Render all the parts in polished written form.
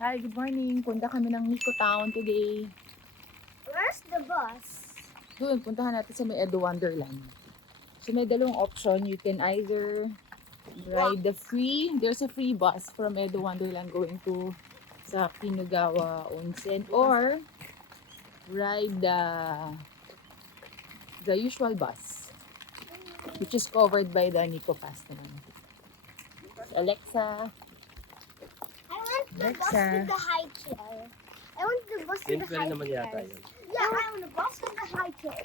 Hi, good morning. Punta kami ng Nico Town today. Where's the bus? Doon, puntahan natin sa may Edo Wonderland. So may dalawang option. You can either ride there's a free bus from Edo Wonderland going to sa Kinugawa Onsen, or ride the usual bus, which is covered by the Nico Pass naman. So Alexa, I want the bus Alexa. with the high chair. I want the bus with the Pwede high naman yata chair. yun. Yeah, I want the bus with the high chair.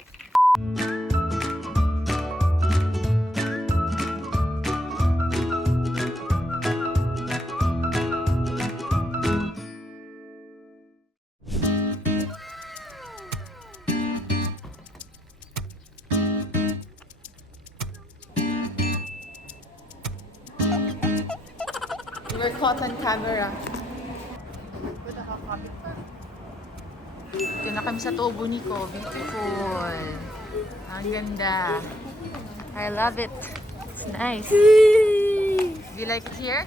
We were caught on camera. Ito na kami sa Tobo Nico. Beautiful. Ang ganda. I love it. It's nice. Do you like it here?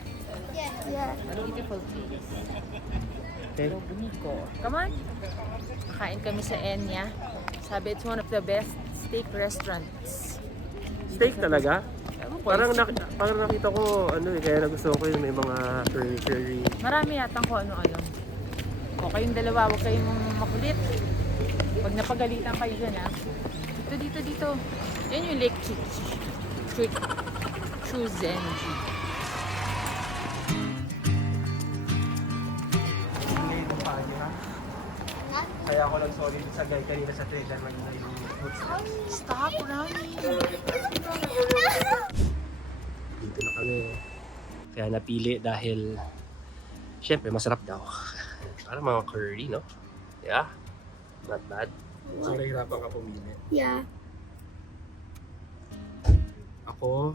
Yeah. Beautiful place. Tobo Nico. Come on. Makain kami sa Enya. Sabi it's one of the best steak restaurants. Steak talaga? Ewan ko, Parang nakita ko, kaya nagustuhan ko yung may mga curry. marami yatang kung ano-ano. O kayong dalawa, huwag kayong makulit. Pag napagalitan kayo dyan, ha. Dito. Yan yung Lake Chuzenji. Kaya ako lang sorry sa guy kanina sa trail dahil maganda yung footsteps. Stop running! Dito na kami. Kaya napili dahil syempre masarap daw. Parang mga curry, no? Yeah. Not bad. So nahihirapan ka pumili. Yeah. Ako,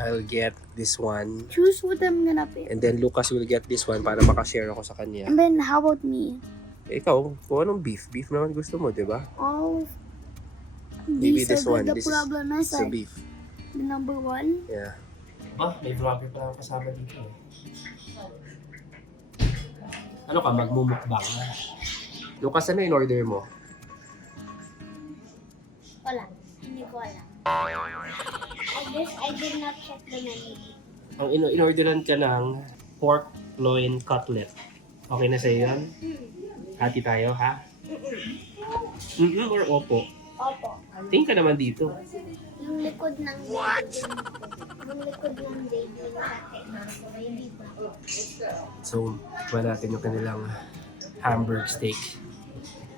I'll get this one. Choose what I'm gonna pick. And then Lucas will get this one para makashare ako sa kanya. And then how about me? Ikaw, kung anong beef? Beef naman gusto mo, di ba? Oh. Maybe These this are one. the This problem is is the like beef. the number one. Yeah. May vlogger pa lang kasama dito. Ano ka, magmumukbang? Lucas, ano in order mo? Wala. Hindi ko alam. I did not check the menu. Ang in-orderan ka ng pork loin cutlet. Okay na sa'yo yan? Hati tayo, ha? Or opo? Opo. Tingin ka naman dito. Yung likod ng baby. Yung likod ng baby. Baby pa. So, kuha natin yung kanilang hamburg steak.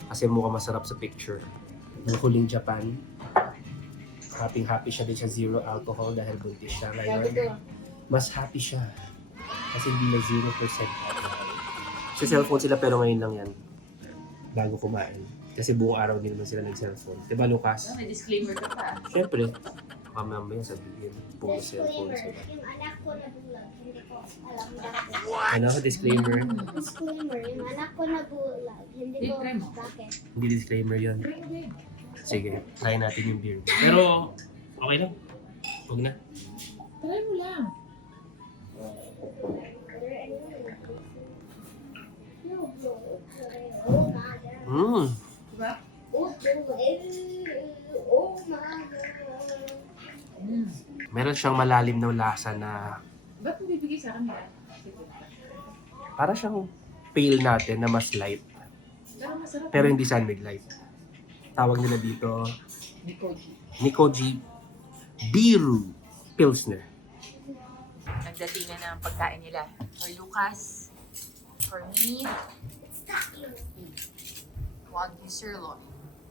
Kasi mukhang masarap sa picture. Yung huling Japan. Happy siya din sa zero alcohol dahil buntis siya. Ngayon, mas happy siya. Kasi hindi na 0% alcohol. Sa cellphone sila pero ngayon lang yan. Bago kumain. Kasi buong araw din naman sila nag-cellphone. Diba, Lucas? May disclaimer ka pa. Siyempre, mamaya sabihin, puro cellphone Disclaimer. sila. Yung anak ko nabulag. Hindi ko alam bakit. Ano? Disclaimer? Disclaimer. Yung anak ko nabulag. Hindi ko Try mo. bakit. Hindi disclaimer yun. Sige, try natin yung beer. Pero, okay lang. Huwag na. Try mo lang. Mm. Diba? Oh my God. Meron siyang malalim na lasa na Ba't mo bibigay sa akin? para siyang pale natin na mas light. Pero masarap. Pero hindi San Mig light. Tawag nila dito Nikoji. Nikoji Biru Pilsner. Nagdating na ang pagkain nila. For Lucas, for me, Wagyu sirloin.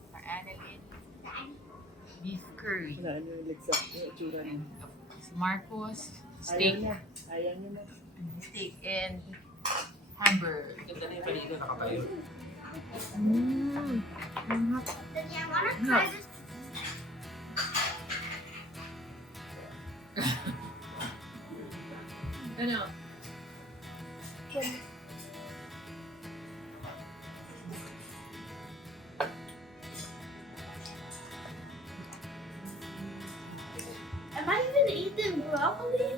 For Annalyn, beef curry. Si Marcos, steak. Steak and hamburger. Mmm. Then I wanna try this. Ano? Am I even eating broccoli?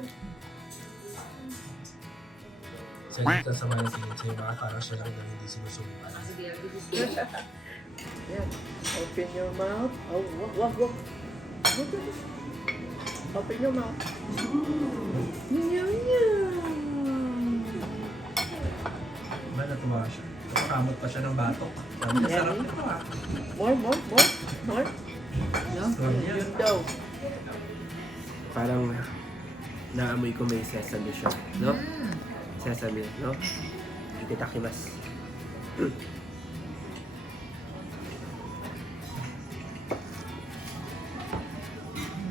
So, dito sa mga si Mama, parang siya lang yung hindi sinusubukan. Yan. Open your mouth. Oh, wag. Open your mouth. Yum, yum. Diba natuwa siya? Nakakamot pa siya ng batok. Sabi niya, sarap nito ah. More. No? Yun daw. Parang naamoy ko may sesame siya, no? Sesame, no? Ititakimasu.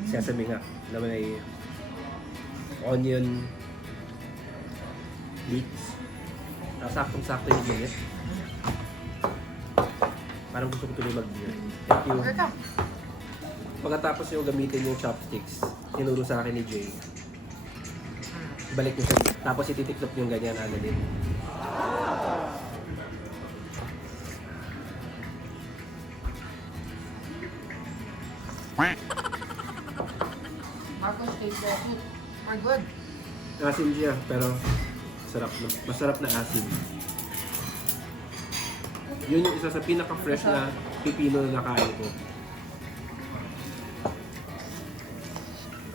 Sesame nga, na may onion leeks. Saktong-sakto yung ginit. Parang gusto ko tuloy mag-beer. Thank you. Pagkatapos yung gamitin yung chopsticks, tinuro sa akin ni Jay. Balik mo siya. Tapos ititiklop yung ganyan, ano din. Marcos, taste the food. We're good. Asin siya, pero masarap na asin. Yun yung isa sa pinaka-fresh na pipino na nakain ko.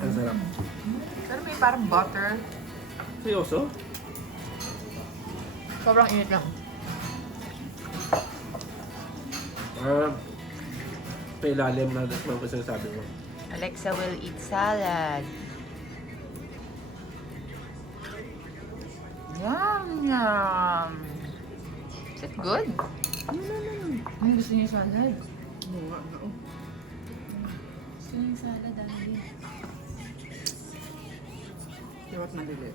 Ang sarap. Pero may parang butter. Seryoso? Sobrang init lang. Pailalim na naman ko sinasabi mo. Alexa will eat salad. Yum! Is it good? Ang gusto niya yung salad. Gusto niya yung salad, Andy. Dapat malilit.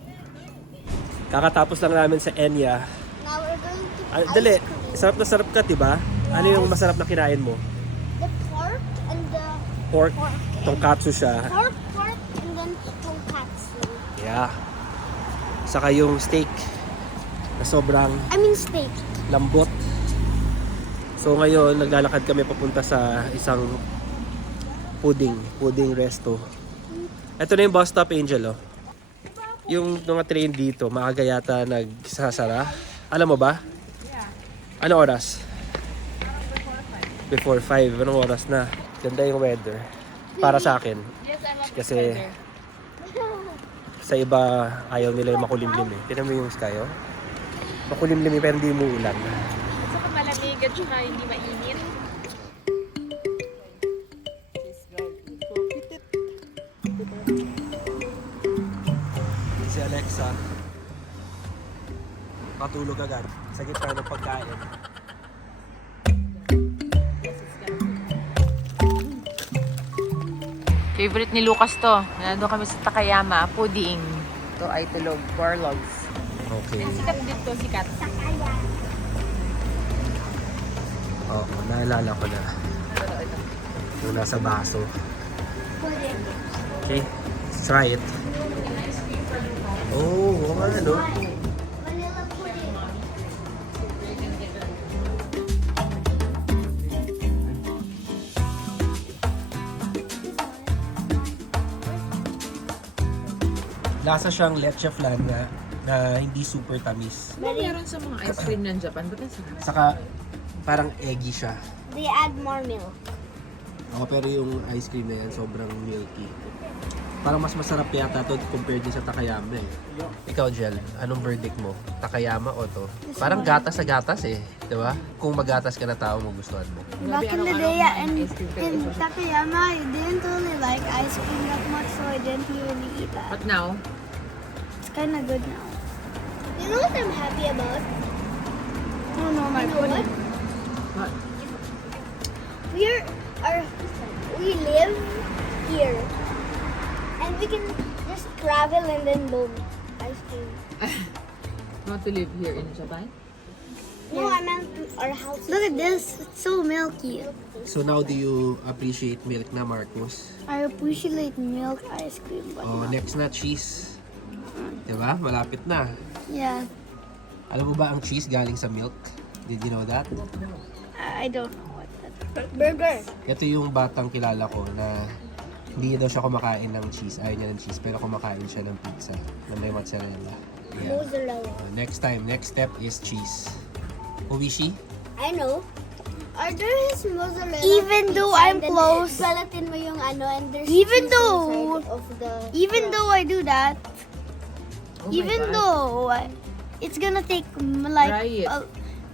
Kakatapos lang namin sa Enya. Now we're going to Dali, ice cream. sarap na sarap ka, diba? Ano yung masarap na kinain mo? The pork and the Pork. pork. Tongkatsu siya. Pork, and then tonkatsu. Yeah. Saka yung steak na sobrang I mean steak. lambot. So ngayon, naglalakad kami papunta sa isang pudding resto. Ito na yung bus stop, Angel, oh. Yung mga train dito, maaga yata nagsasara. Alam mo ba? Ano oras? Before 5. Anong oras na? Ganda yung weather. Para sa akin. Kasi sa iba, ayaw nila yung makulimlim eh. Tignan mo yung sky, oh. Makulimlim eh, pero hindi mo ulan. Saka malamig at saka hindi mainit. Si Alexa, patulog agad sa gitna ng pagkain. Favorite ni Lucas to. Nandun kami sa Takayama, pudding. Ito ay tulog, warlogs. Okay. Sikat dito, sikat. Oo, naalala ko na. Yung nasa baso. Okay, let's try it. Oh, oo nga, no? Vanilla pudding. Lasa siyang leche flan na hindi super tamis. Ano meron sa mga ice cream ng Japan? Ba't ang sarap? Saka parang eggy siya. They add more milk. Oo, pero yung ice cream na yan sobrang milky. Parang mas masarap yata to compared din sa Takayama eh. Ikaw, Jel, anong verdict mo? Takayama o to? Parang gatas sa gatas eh, di ba? Kung magatas ka na tao, magustuhan mo. Back in the day, in Takayama, I didn't really like ice cream that much, so I didn't really eat that. But now, It's kind of good now. You know what I'm happy about? Oh no, my pudding. what? We live here, and we can just travel and then boom, ice cream. You want to live here in Japan? No, I meant our house. Look at this; it's so milky. So now do you appreciate milk na, Marcos? I appreciate milk ice cream, but Oh, next na cheese. Diba? Malapit na. yeah, Alam mo ba ang cheese galing sa milk? Did you know that? I don't know what that. Burger. Ito yung batang kilala ko na hindi daw siya kumakain ng cheese. Ayaw niya ng cheese, pero kumakain siya ng pizza na may mozzarella. Yeah. Mozzarella. Next step is cheese. Oishi? I know. Order his mozzarella. Even though I'm close. Palatin mo yung ano and there's Even cheese though- inside of the Even though I do that, Oh my even God. though it's gonna take Try it.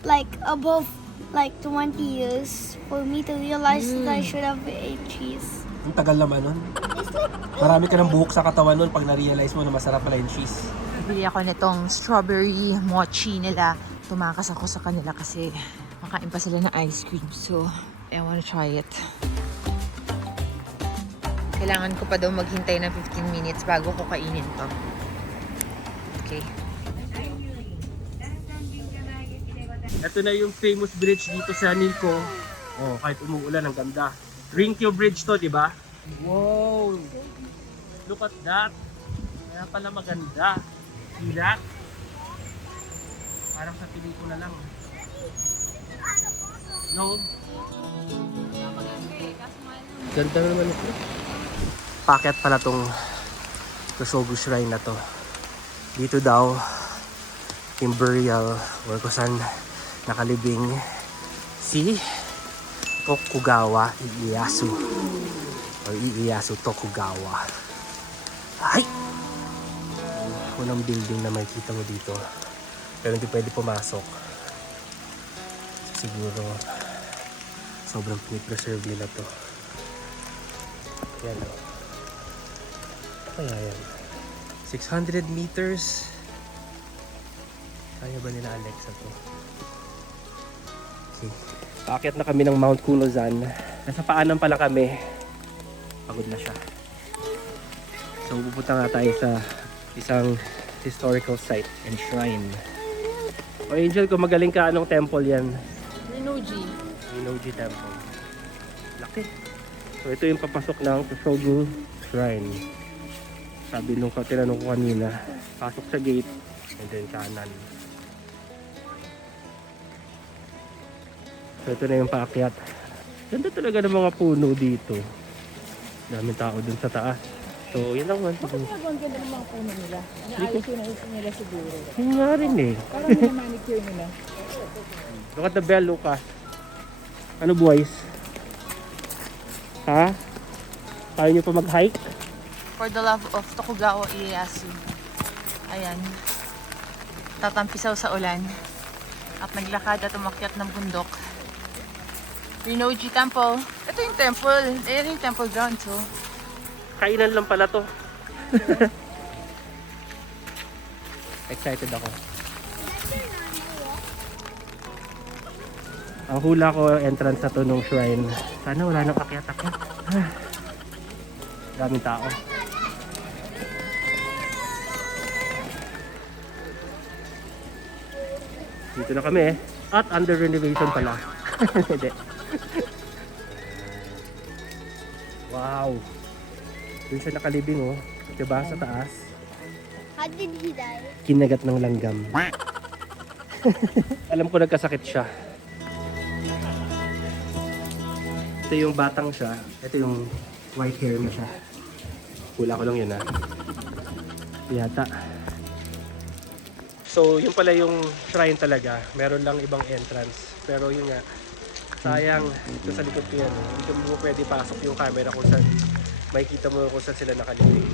like above like 20 years for me to realize that I should have ate cheese. Ang tagal naman nun. It's like Marami ka ng buhok sa katawan nun pag na-realize mo na masarap pala yung cheese. Bili ako nitong strawberry mochi nila. Tumakas ako sa kanila kasi makain pa sila ng ice cream. So, I wanna try it. Kailangan ko pa daw maghintay ng 15 minutes bago ko kainin to. Okay. Ito na yung famous bridge dito sa Nico. Oh, kahit umuulan, ang ganda. Rinkyo Bridge to, di ba? Wow! Look at that! Kaya pala maganda. Hilak. Parang sa pelikula lang. No? Ganda naman ito. Packet pala tong Toshogu Shrine na to. Dito daw yung burial or kung saan nakalibing si Tokugawa Ieyasu or Ieyasu Tokugawa. Ay! Unang building na makikita mo dito pero hindi pwede pumasok. Siguro sobrang pinipreserve nila to. Yan o. Kaya yan. 600 meters. Kaya ba nila Alexa to? Okay. Paakyat na kami ng Mount Kunozan. Nasa paanan pa lang kami. Pagod na siya. So pupunta nga tayo sa isang historical site and shrine. O Angel, kung magaling ka, anong temple yan? Rinoji. Rinoji Temple. Laki. So ito yung papasok ng Toshogu Shrine. Sabi nung tinanong ko kanina, pasok sa gate and then kanan. So ito na yung paakyat. Ganda talaga ng mga puno dito. Daming tao dun sa taas. So yun lang man. Ang ganda ng mga puno nila. Naalis yun na nila siguro. Yun nga rin eh. Parang minamanicure nila. Look at the bell, Lucas. Ano boys? Ha? Kaya nyo pa mag-hike? For the love of Tokugawa Ieyasu. Ayan. Tatampisaw sa ulan. At naglakad at umakyat ng bundok. Rinoji Temple. Ito yung temple. Ito yung temple ground. So, Kainan lang pala to. Excited ako. Ang hula ko entrance sa to nung shrine. Sana wala nang akyat-akyat. Daming tao. Dito na kami eh. At under renovation pala. Hindi. Wow. Doon siya nakalibing oh. Diba sa taas? How did he die? Kinagat ng langgam. Alam ko nagkasakit siya. Ito yung batang siya. Ito yung white hair na siya. Hula ko lang yun ah. Yata. So yun pala yung shrine talaga. Meron lang ibang entrance. Pero yun nga. Sayang. Ito sa likod ko yan. Dito mo pwede pasok yung camera kung saan. Makikita mo kung saan sila nakalibing.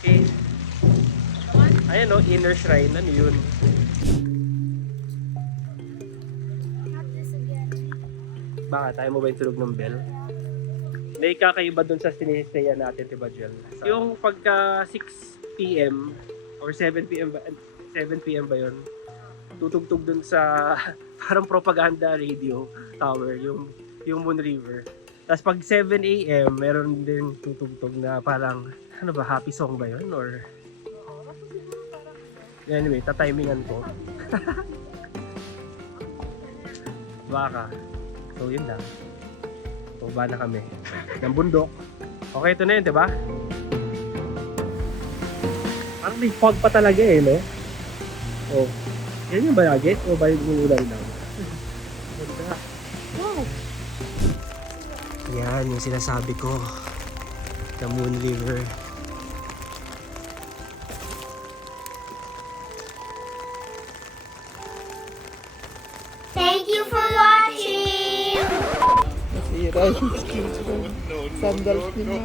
Okay. Ayan o, inner shrine. Ano yun? Not this again. Baka tayo mo ba yung tunog ng bell? May kakaiba dun sa sinistaya natin, diba, Jel? Yung pagka 6 p.m. or 7 p.m. 7 p.m. ba yun? Tutugtog dun sa parang propaganda radio tower, yung Moon River. Tapos pag 7 a.m. meron din tutugtog na parang, ano ba, happy song ba yun? Or... Anyway, tatimingan ko. Baka. So yun lang. Baba na kami ng bundok. Okay, ito na yun, diba? Parang may fog pa talaga eh, no? Oh. Yan yung balagit o ba yung ulan lang? Ganda. Wow! Yan yung sinasabi ko. The Moon River. Riley. Sandals ni Mom.